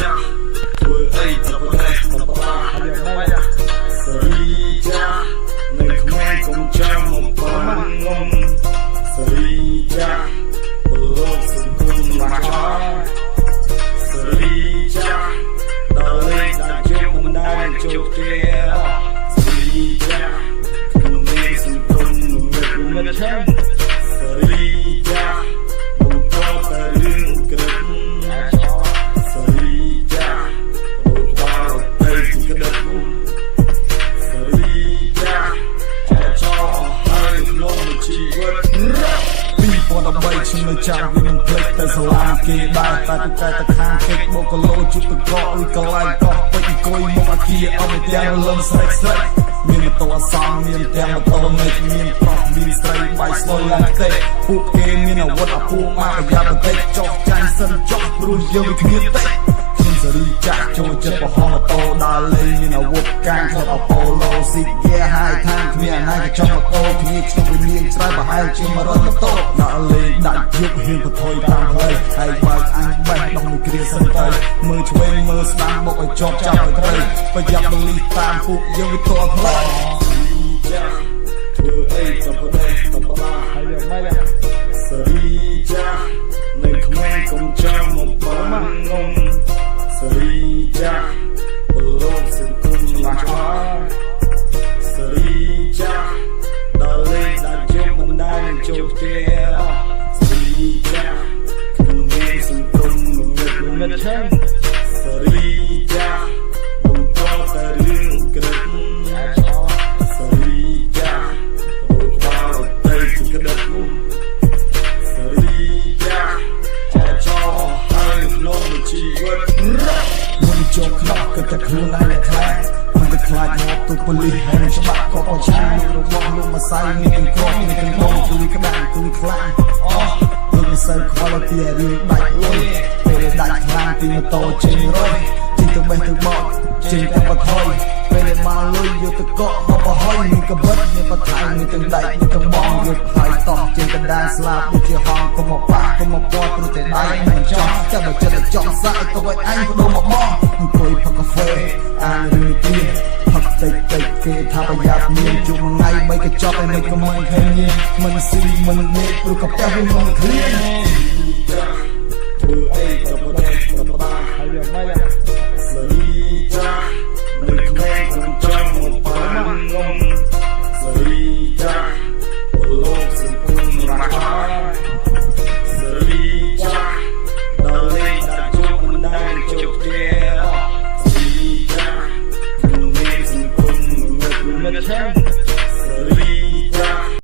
ចាធ្វើអីទៅប្រទេសទៅបាហើយយ៉ាងម៉េចសេរីចានៅក្មេងកុំចាំមកបានងំសេរីចាពលលោកសង្គមមកសេរីចាដល់លេខដល់ជាមិនដែលជោគជ័យសេរីចាក្នុងនេះសង្គមមិនថាសេរីចាមិនតតែរឿងក្រឹតសេរីចាមិនតតែរឿងក្រឹតសេរីចាចោលហើយក្នុងជីវិត2013ខ្ញុំនៅចាំវាមិនភ្លេចទៅសាលាគេដែរតែទូកែទៅខាងពេកបូកឡូជុតតកអុយកន្លែងកោះពេកអង្គុយមកអាគារអមទាំងលំស្រេកមានម៉ូតូអសងមានទាំងម៉ូតូមេឃមានប្រុសមានស្រីបាយស្លុយឡើងទេពួកគេមានអាវុធអាពួកមកប្រយ័ត្នបន្តិចចុះចាញ់សិនចុះព្រោះយើងវាគ្នាតិចខ្ញុំសេរីចាក់ចូលចិត្តបោះម៉ូតូដើរលេងមានអាវុធកាំងក្នុងអប៉ូឡូស៊ីហ្គាហើយថាគ្មានអាណាចង់ម៉ូតូគ្នាខ្ញុំវិញ្ញាណច្រើនប្រហែលជា100ម៉ូតូដើរលេងដាក់យុបហ៊ានបន្ថយតាមផ្លូវហើយបើកអញបេះដល់មួយគ្រាសិនទៅមើលឆ្វេងមើលស្ដាំមកឲ្យជាប់ចាប់ឲ្យត្រូវប្រយ័ត្នបលិះតាមពួកយើងវាទាល់ផ្លូវធ្វើអីទៅប្រទេសទៅបាហើយយ៉ាងម៉េចសេរីចានៅក្មេងកុំចាំមកបានងំសេរីចាពលលោកសង្គមមកសេរីចាដល់លេខដល់ជុំមិនដែលជោគជ័យសេរីចាក្នុងនេះសង្គមមិនថាសេរីចាមិនតតែរឿងក្រឹតសេរីចារត់ដល់ទៅក្រឹតសេរីចាចោលហើយក្នុងជីវិតមិនជាប់ខ្នោះក៏តែខ្លួនឯងខ្លាចមិនទៅខ្លាចមកទូប៉ូលីសហើយច្បាប់ក៏ប្រឆាំងរបស់លោកម្សាយមានទាំងក្រមមានទាំងបងទូលីក្តាំងទូលីខ្លាំងលោកមិនសូវខ្វល់ពីរឿងដាច់លុយពេលដាច់ខ្លាំងពីម៉ូតូចេញរយចេញទៅបេះទៅបោកចេញទៅបថយពេលបានលុយយកទៅកក់មកបរយមានកបិតមានបថៃមានទាំងដៃមានទាំងបងយកហើយតោះចេញកណ្ដាលស្លាប់ដូចជាហងកុំមកប៉ះកុំមកពាត់ព្រោះតែដៃមិនចង់តែបើចិត្តចង់សាក់ទៅឲ្យអញបដូរមកបងអង្គុយផឹកកាហ្វេអានរឿងទៀនផឹកតិចគេថាប្រយ័ត្នមានជុំថ្ងៃមិនកញ្ចប់ឲ្យមិនក៏មិនឃើញមិនស៊ីមិនមេព្រោះកាពះវាមិនឃ្លានធ្វើអីទៅប្រទេសទៅបាហើយយ៉ាងម៉េចសេរីចានៅក្មេងកុំចាំមកបានងំសេរីចាពលលោកសង្គមមកសេរីចាដល់លេខដល់ជុំមិនដែលជោគជ័យសេរីចាក្នុងនេះសង្គមមិនថា